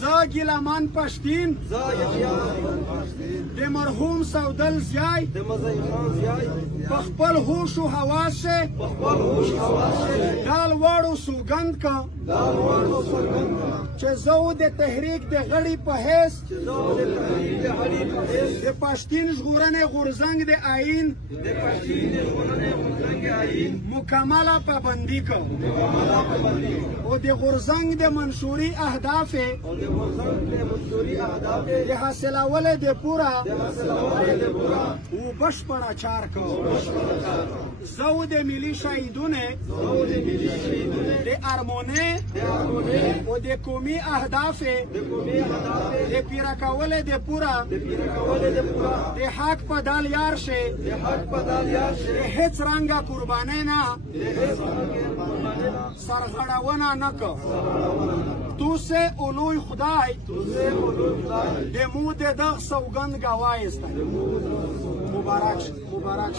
زه ګیلمان پښتین د مرحوم سودل زیای په خپل هوش و حواس سے دا لوړو سوګند کا چې زه د تحریک د غړي په حیث د پښتین ژغورنې غورځنګ د آئین مکمله پابندي کو او د غورځنګ د منشوري اهداف د حاصلولو د پوره و بشپړه چار کو زه د ملي شهیدونه د ارمونه او د قومي اهداف د پیره کولو د پوره د حق په دال یار شي د هیڅ رنګه قربانۍ نه سرغړونه نه کو تو سے اولوی خدای د مو د دغ سوګند ګواه است. مبارک